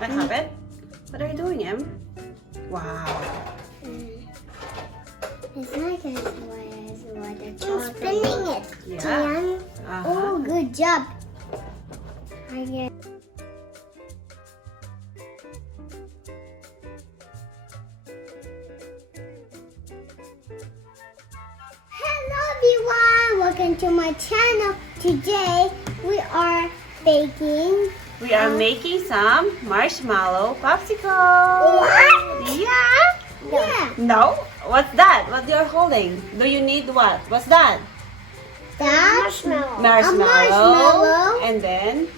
I have it. What are you doing, Em? Wow. It's not as wet as what the chocolate. Spinning it. Yeah. Gian. Oh, good job. I get. Hello everyone, welcome to my channel. Today we are baking. We are making some marshmallow popsicle. What? Yeah. Yeah. No? What's that? What you're holding? Do you need what? What's that? That's Marshmallow. A marshmallow. And then?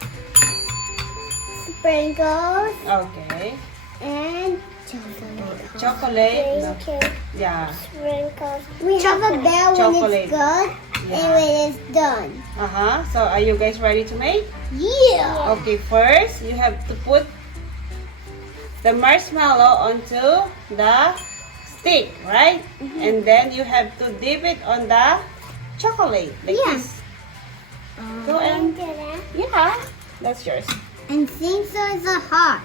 Sprinkles Okay. and chocolate. Chocolate. No. Yeah. Sprinkles. We have a bell when Chocolate. it's good Yeah. and when it's done. Uh-huh. So are you guys ready to make? Yeah. Okay, first you have to put the marshmallow onto the stick, right? And then you have to dip it on the chocolate like Yeah. this. Go and yeah, that's yours. And think so is a heart.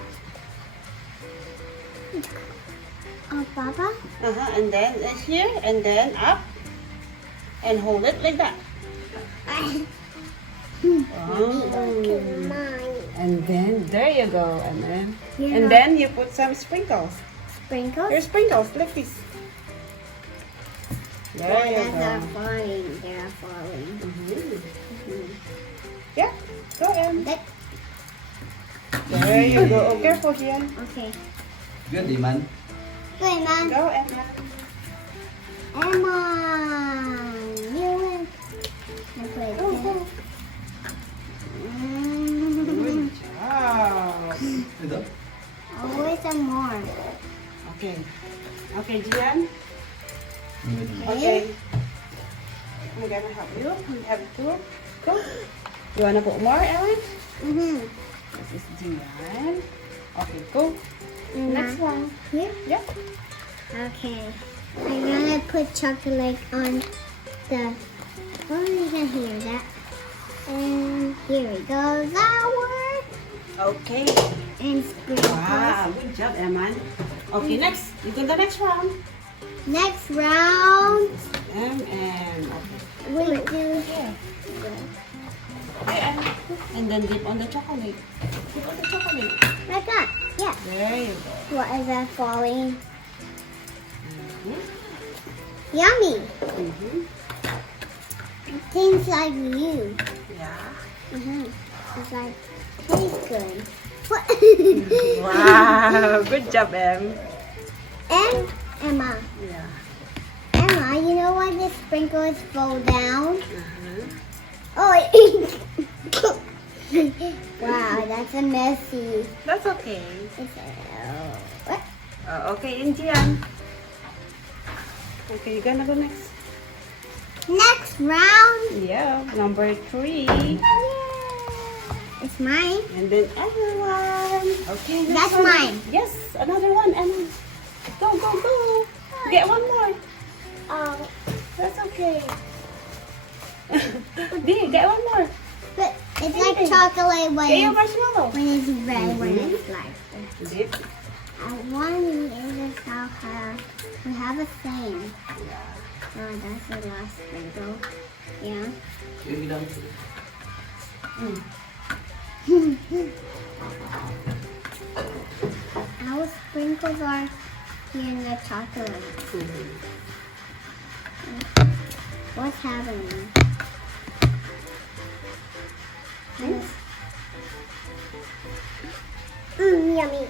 Oh, Papa? And then it's here and then up and hold it like that. And then there you go, and then Yeah. and then you put some sprinkles. Sprinkles? There's sprinkles like this. There you They're go. falling. They're falling. Yeah, go in. That- There you go. Oh, careful, Gian. Okay. Good, Iman. Good, man. Go, Emma. Emma! You win. Let's play Go, this. go. Good job. Ito. Always and more. Okay. Okay, Gian. Good. Okay. I'm gonna help you. You have to go. You wanna put more, Ellen? Mm-hmm. This is Gian. Okay, go. Next one. Here? Yeah. Okay. I'm gonna put chocolate on the. Oh, you can hear that. And here we go. That work. Okay. And sprinkles. Wow, good job, Emman. Okay, next. You do the next round. Next round, And okay. we do. Okay, and then dip on the chocolate. Dip on the chocolate. Like that. Yeah. There you go. What is that falling? Mhm. Yummy. Mhm. It tastes like you. Yeah. It's like tastes good. What? Wow, good job, Em. And Emma. Yeah. Emma, you know why the sprinkles fall down? Oh, wow, that's a messy. That's okay. It's what? Okay, Indian. Okay, you're gonna go next. Next round. Yeah, number 3. It's mine. And then everyone. Okay, next That's one. mine. Yes, another one. And go, go, go. Get one more. That's okay. Be, get one more. But it's like chocolate when Get your it's, marshmallow. when it's red, when it's like. Dip. One is how we have a same. Yeah. Oh, that's the last sprinkle. Yeah. Yung bilang. Our sprinkles are here in the chocolate. What's happening? Yummy.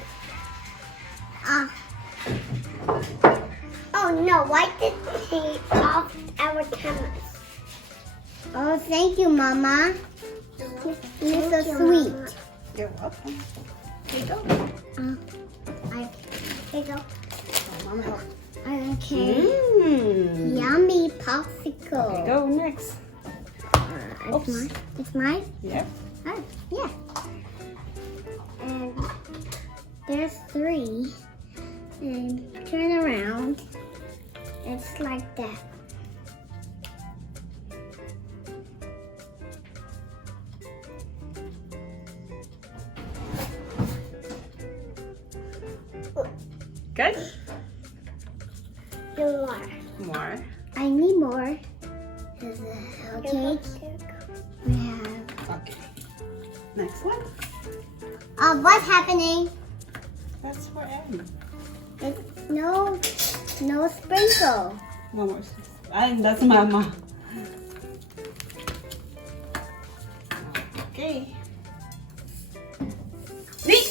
Oh no, wipe the tape off our cameras. Oh, thank you, Mama. You're so sweet. You're welcome. Here you go. Here you go. Oh, Mama help. Okay. Mmm. Yummy popsicle. Okay, go next. It's mine. It's mine? Yep. Oh, yeah. And there's 3. And turn around. It's like that. Good? More. More. I need more. Okay. We have. Okay. Next one. What's happening? That's for Em. It's no sprinkle. One more. And that's Mama. Okay. See?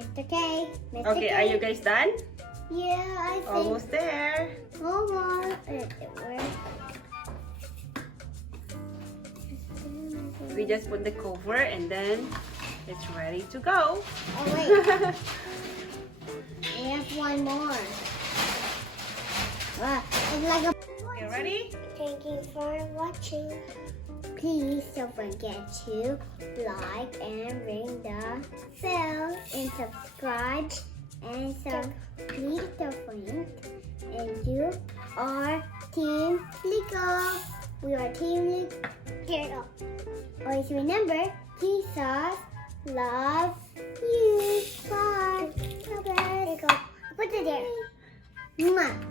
Mr. K. Mr. Okay, K. are you guys done? Yeah, I think. Almost there. Almost. It worked. We just put the cover and then it's ready to go. Oh wait, I have one more. It's like a. Okay, ready? Thank you for watching. Please don't forget to like and ring the bell and subscribe and please don't forget. And you are Team Lego. We are Team Lego. Always remember, Jesus loves you. Bye. Bye. Put it there. Mwah.